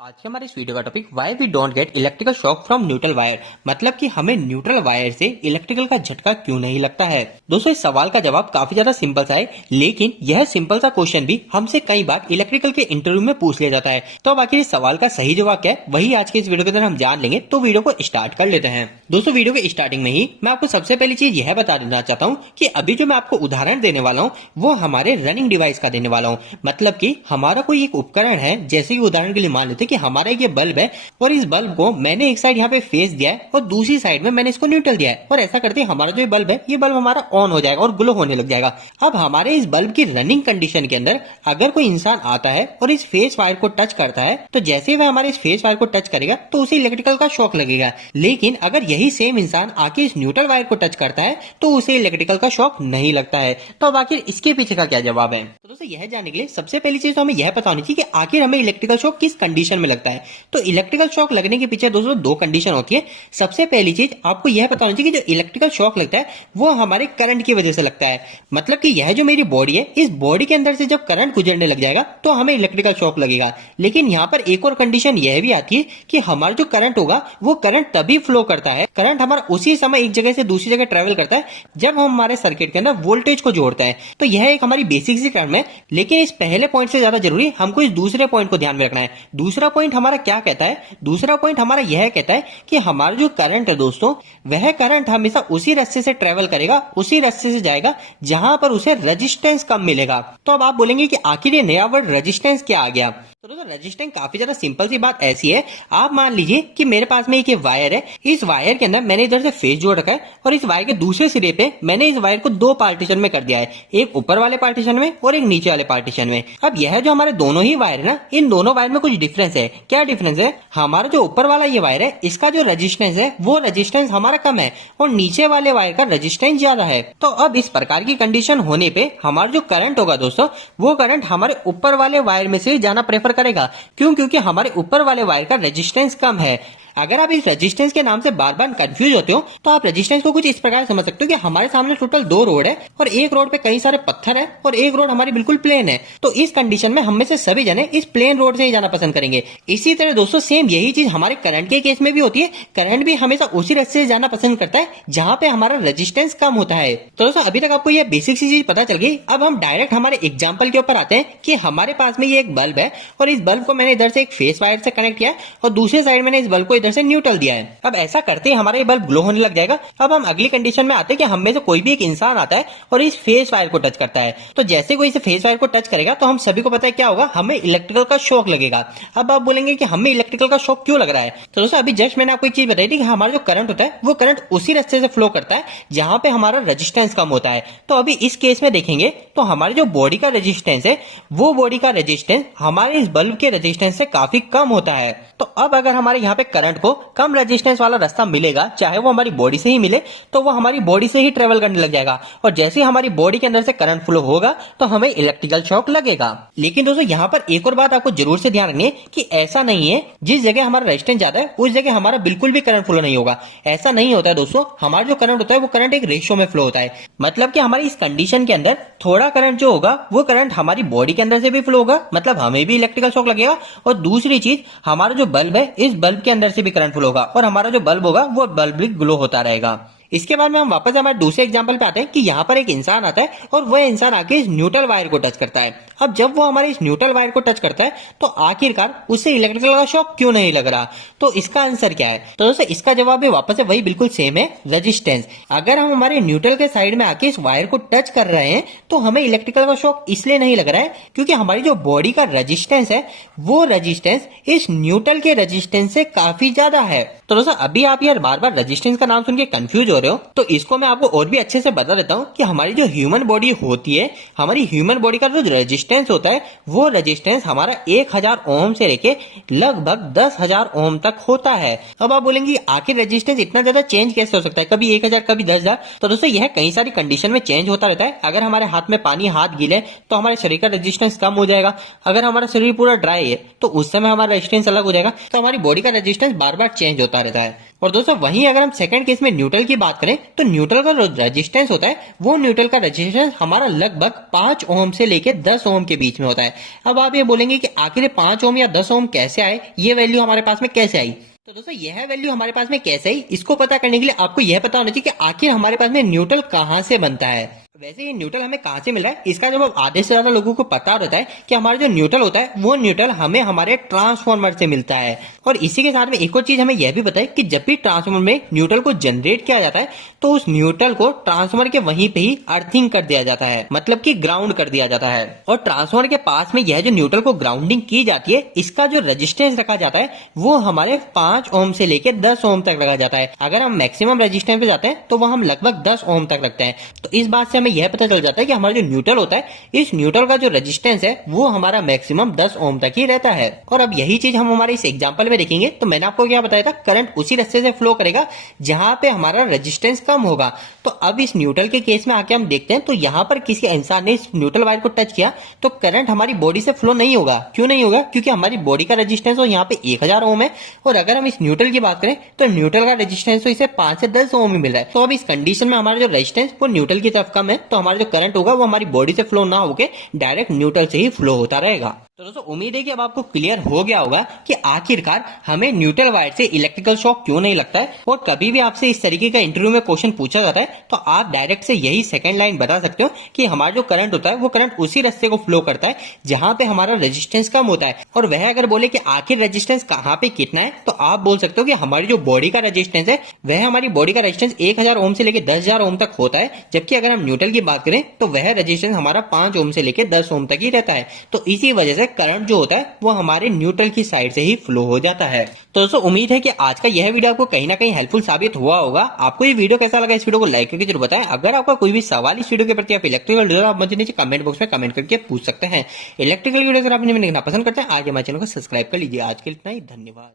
आज के हमारे इस वीडियो का topic why we don't get electrical shock from neutral wire, मतलब कि हमें न्यूट्रल वायर से इलेक्ट्रिकल का झटका क्यों नहीं लगता है। दोस्तों, इस सवाल का जवाब काफी ज्यादा सिंपल सा है, लेकिन यह सिंपल सा क्वेश्चन भी हमसे कई बार इलेक्ट्रिकल के इंटरव्यू में पूछ लिया जाता है। तो अब आखिर इस सवाल का सही जवाब क्या है, वही आज के इस वीडियो के अंदर हम जान लेंगे। तो वीडियो को स्टार्ट कर लेते हैं। दोस्तों, वीडियो के स्टार्टिंग में ही मैं आपको सबसे पहली चीज यह बता देना चाहता हूँ कि अभी जो मैं आपको उदाहरण देने वाला हूँ वो हमारे रनिंग डिवाइस का देने वाला हूँ। मतलब कि हमारा कोई एक उपकरण है, जैसे कि उदाहरण के लिए मान लेते हैं कि हमारा ये बल्ब है और इस बल्ब को मैंने एक साइड यहाँ पे फेस दिया है और दूसरी साइड में मैंने इसको न्यूट्रल दिया है। और ऐसा करते हमारा जो बल्ब है, ये बल्ब हमारा ऑन हो जाएगा और ग्लो होने लग जाएगा। अब हमारे इस बल्ब की रनिंग कंडीशन के अंदर अगर कोई इंसान आता है और इस फेस वायर को टच करता है, तो जैसे ही वह हमारे इस फेस वायर को टच करेगा तो उसे इलेक्ट्रिकल का शॉक लगेगा। लेकिन अगर यही सेम इंसान आके इस न्यूट्रल वायर को टच करता है तो उसे इलेक्ट्रिकल का शॉक नहीं लगता है। तो अब आखिर इसके पीछे का क्या जवाब है? तो दोस्तों, यह जानने के लिए सबसे पहली चीज तो हमें यह पता होनी चाहिए कि आखिर हमें इलेक्ट्रिकल शॉक किस कंडीशन में लगता है। तो इलेक्ट्रिकल शॉक लगने के पीछे दोस्तों दो कंडीशन होती है। सबसे पहली चीज आपको यह पता होनी चाहिए कि जो इलेक्ट्रिकल शॉक लगता है वो हमारे करंट की वजह से लगता है। मतलब कि यह जो मेरी बॉडी है, इस बॉडी के अंदर से जब करंट गुजरने लग जाएगा तो हमें इलेक्ट्रिकल शॉक लगेगा। लेकिन यहाँ पर एक और कंडीशन यह भी आती है कि हमारा जो करंट होगा वो करंट तभी फ्लो करता है, करंट हमारा उसी समय एक जगह से दूसरी जगह ट्रेवल करता है जब हम हमारे सर्किट के अंदर वोल्टेज को जोड़ते हैं। तो यह एक हमारी बेसिक सी टर्म है। लेकिन इस पहले पॉइंट से ज्यादा जरूरी हमको इस दूसरे पॉइंट को ध्यान में रखना है। दूसरा पॉइंट हमारा क्या कहता है? दूसरा पॉइंट हमारा यह कहता है कि हमारा जो करंट है दोस्तों, वह करंट हमेशा उसी रास्ते से ट्रेवल करेगा, उसी रास्ते से जाएगा जहां पर उसे रेजिस्टेंस कम मिलेगा। तो अब आप बोलेंगे कि आखिर ये नया वर्ड रेजिस्टेंस क्या आ गया? तो दोस्तों, रेजिस्टेंस काफी ज्यादा सिंपल सी बात ऐसी है। आप मान लीजिए कि मेरे पास में एक वायर है, इस वायर के अंदर मैंने इधर से फेस जोड़ रखा है और इस वायर के दूसरे सिरे पे मैंने इस वायर को दो पार्टीशन में कर दिया है, एक ऊपर वाले पार्टीशन में और एक नीचे वाले पार्टीशन में। अब यह जो हमारे दोनों ही वायर है ना, इन दोनों वायर में कुछ डिफरेंस है। क्या डिफरेंस है? हमारा जो ऊपर वाला ये वायर है, इसका जो रेजिस्टेंस है वो रेजिस्टेंस हमारा कम है और नीचे वाले वायर का रेजिस्टेंस ज्यादा है। तो अब इस प्रकार की कंडीशन होने पे हमारा जो करंट होगा दोस्तों, वो करंट हमारे ऊपर वाले वायर में से जाना प्रेफर करेगा। क्यों? क्योंकि हमारे ऊपर वाले वायर का रेजिस्टेंस कम है। अगर आप इस रेजिस्टेंस के नाम से बार बार कंफ्यूज होते हो तो आप रेजिस्टेंस को कुछ इस प्रकार समझ सकते हो कि हमारे सामने टोटल दो रोड है और एक रोड पे कई सारे पत्थर है और एक रोड हमारी बिल्कुल प्लेन है। तो इस कंडीशन में हम में से सभी जने इस प्लेन रोड से ही जाना पसंद करेंगे। इसी तरह दोस्तों सेम यही चीज हमारे करंट के केस में भी होती है। करंट भी हमेशा उसी रास्ते से जाना पसंद करता है जहां पे हमारा रेजिस्टेंस कम होता है। तो दोस्तों, अभी तक आपको यह बेसिक सी चीज पता चल गई। अब हम डायरेक्ट हमारे एग्जाम्पल के ऊपर आते हैं कि हमारे पास में ये एक बल्ब है और इस बल्ब को मैंने इधर से एक फेस वायर से कनेक्ट किया है और दूसरे साइड मैंने इस बल्ब को इधर से न्यूट्रल दिया है। अब ऐसा करते ही हमारा ये बल्ब ग्लो होने लग जाएगा। अब हम अगली कंडीशन में आते हैं कि हम में से कोई भी एक इंसान आता है और इस फेस वायर को टच करता है। तो जैसे कोई इस फेस वायर को टच करेगा तो हम सभी को पता है क्या होगा, हमें इलेक्ट्रिकल का शॉक लगेगा। अब आप बोलेंगे कि हमें इलेक्ट्रिकल का शॉक क्यों लग रहा है? तो दोस्तों, अभी जस्ट मैंने आपको एक चीज बताई थी कि हमारा जो करंट होता है वो करंट उसी रास्ते से फ्लो करता है जहां पे हमारा रेजिस्टेंस कम होता है। तो अभी इस केस में देखेंगे तो हमारी जो बॉडी का रेजिस्टेंस है, वो बॉडी का रेजिस्टेंस हमारे इस बल्ब के रेजिस्टेंस से काफी कम होता है। तो अब अगर हमारे यहाँ पे करंट को कम रेजिस्टेंस वाला रास्ता मिलेगा, चाहे वो हमारी बॉडी से ही मिले, तो वो हमारी बॉडी से ही ट्रेवल करने लग जाएगा और जैसे ही हमारी बॉडी के अंदर से करंट फ्लो होगा तो हमें इलेक्ट्रिकल शॉक लगेगा। लेकिन दोस्तों, यहाँ पर एक और बात आपको जरूर से ध्यान रखनी है कि ऐसा नहीं है जिस जगह हमारा रेजिस्टेंस ज्यादा है उस जगह हमारा बिल्कुल भी करंट फ्लो नहीं होगा। ऐसा नहीं होता है दोस्तों। हमारा जो करंट होता है वो करंट एक रेशियो में फ्लो होता है। मतलब कि हमारी इस कंडीशन के अंदर थोड़ा करंट जो होगा वो करंट हमारी बॉडी के अंदर से भी फ्लो होगा, मतलब हमें भी इलेक्ट्रिकल शॉक लगेगा। और दूसरी चीज, हमारा जो बल्ब है, इस बल्ब के अंदर से भी करंट फ्लो होगा और हमारा जो बल्ब होगा वो बल्ब भी ग्लो होता रहेगा। इसके बाद में हम वापस हमारे दूसरे एग्जांपल पे आते हैं कि यहाँ पर एक इंसान आता है और वह इंसान आके इस न्यूट्रल वायर को टच करता है। अब जब वो हमारे इस न्यूट्रल वायर को टच करता है तो आखिरकार उसे इलेक्ट्रिकल का शॉक क्यों नहीं लग रहा? तो इसका आंसर क्या है? तो दोस्तों, इसका जवाब भी वापस से वही बिल्कुल सेम है, रेजिस्टेंस। अगर हम हमारे न्यूट्रल के साइड में आके इस वायर को टच कर रहे हैं तो हमें इलेक्ट्रिकल का शॉक इसलिए नहीं लग रहा है क्योंकि हमारी जो बॉडी का रेजिस्टेंस है वो रेजिस्टेंस इस न्यूट्रल के रेजिस्टेंस से काफी ज्यादा है। तो दोस्तों, अभी आप यार बार बार रेजिस्टेंस का नाम सुन के कंफ्यूज हो रहे हो, तो इसको मैं आपको और भी अच्छे से बता देता हूँ कि हमारी जो ह्यूमन बॉडी होती है, हमारी ह्यूमन बॉडी का जो रेजिस्टेंस होता है वो रेजिस्टेंस हमारा 1000 ओम से लेके लगभग 10,000 ओम तक होता है। अब आप बोलेंगे आखिर रेजिस्टेंस इतना ज्यादा चेंज कैसे हो सकता है, कभी 1000 कभी 10,000? तो दोस्तों, यह कई सारी कंडीशन में चेंज होता रहता है। अगर हमारे हाथ में पानी, हाथ गीले, तो हमारे शरीर का रेजिस्टेंस कम हो जाएगा। अगर हमारा शरीर पूरा ड्राई है तो उस समय हमारा रेजिस्टेंस अलग हो जाएगा। तो हमारी बॉडी का रेजिस्टेंस बार बार चेंज होता रहता है। और दोस्तों वहीं अगर हम सेकंड केस में न्यूट्रल की बात करें तो न्यूट्रल का जो रेजिस्टेंस होता है वो न्यूट्रल का रेजिस्टेंस हमारा लगभग 5 ओम से लेके 10 ओम के बीच में होता है। अब आप ये बोलेंगे कि आखिर ये 5 ओम या 10 ओम कैसे आए, ये वैल्यू हमारे पास में कैसे आई। तो दोस्तों यह वैल्यू हमारे पास में कैसे आई, इसको पता करने के लिए आपको यह पता होना चाहिए कि आखिर हमारे पास में न्यूट्रल कहां से बनता है। वैसे ये न्यूट्रल हमें कहां से मिल रहा है, इसका जवाब आधे से ज्यादा लोगों को पता रहता है कि हमारा जो न्यूट्रल होता है वो न्यूट्रल हमें हमारे ट्रांसफार्मर से मिलता है। और इसी के साथ में एक और चीज हमें यह भी पता है कि जब भी ट्रांसफार्मर में न्यूट्रल को जनरेट किया जाता है तो उस न्यूट्रल को ट्रांसफार्मर के वहीं पे ही अर्थिंग कर दिया जाता है, मतलब कि ग्राउंड कर दिया जाता है। और ट्रांसफार्मर के पास में यह जो न्यूट्रल को ग्राउंडिंग की जाती है, इसका जो रेजिस्टेंस रखा जाता है वो हमारे 5 ओम से लेकर 10 ओम तक रखा जाता है। अगर हम मैक्सिमम रेजिस्टेंस पे जाते हैं तो वह हम लगभग 10 ओम तक रखते हैं। तो इस बात से हमें यह पता चल जाता है कि हमारा जो न्यूट्रल होता है, इस न्यूट्रल का जो रेजिस्टेंस है वो हमारा मैक्सिमम 10 ओम तक ही रहता है। और अब यही चीज हम हमारे इस एग्जांपल में देखेंगे तो मैंने आपको क्या बताया था, करंट उसी रास्ते से फ्लो करेगा जहां पे हमारा रेजिस्टेंस कम होगा। तो अब इस न्यूट्रल के केस में आके हम देखते हैं तो यहां पर किसी इंसान ने इस न्यूट्रल वायर को टच किया तो करंट हमारी बॉडी से फ्लो नहीं होगा। क्यों नहीं होगा? क्योंकि हमारी बॉडी का रेजिस्टेंस यहाँ पे 1000 ओम है और अगर हम इस न्यूट्रल की बात करें तो न्यूट्रल का रेजिस्टेंस तो इसे 5 से 10 ओम ही मिल रहा है। तो अब इस कंडीशन में हमारा जो रेजिस्टेंस वो न्यूट्रल की तरफ कम है, तो हमारा जो करंट होगा वो हमारी बॉडी से फ्लो ना होके डायरेक्ट न्यूट्रल से ही फ्लो होता रहेगा। तो दोस्तों उम्मीद है कि अब आपको क्लियर हो गया होगा कि आखिरकार हमें न्यूट्रल वायर से इलेक्ट्रिकल शॉक क्यों नहीं लगता है। और कभी भी आपसे इस तरीके का इंटरव्यू में क्वेश्चन पूछा जाता है तो आप डायरेक्ट से यही सेकंड लाइन बता सकते हो कि हमारा जो करंट होता है वो करंट उसी रास्ते को फ्लो करता है जहां पे हमारा रेजिस्टेंस कम होता है। और वह अगर बोले कि आखिर रेजिस्टेंस कहां पे कितना है तो आप बोल सकते हो कि हमारी जो बॉडी का रेजिस्टेंस है वह हमारी बॉडी का रेजिस्टेंस 1000 ओम से लेकर 10000 ओम तक होता है, जबकि अगर हम न्यूट्रल की बात करें तो वह रेजिस्टेंस हमारा 5 ओम से लेकर 10 ओम तक ही रहता है। तो इसी वजह से करंट जो होता है वो हमारे न्यूट्रल की साइड से ही फ्लो हो जाता है। तो दोस्तों उम्मीद है कि आज का यह वीडियो आपको कहीं ना कहीं हेल्पफुल साबित हुआ होगा। आपको ये वीडियो कैसा लगा, इस वीडियो को लाइक करके जरूर बताएं। अगर आपका कोई भी सवाल इस वीडियो के प्रति आप इलेक्ट्रिकल वीडियो आप मुझे नीचे कमेंट बॉक्स में कमेंट करके पूछ सकते हैं। इलेक्ट्रिकल वीडियो अगर आप देखना पसंद करते हैं आगे हमारे चैनल को सब्सक्राइब कर लीजिए। आज के लिए इतना ही, धन्यवाद।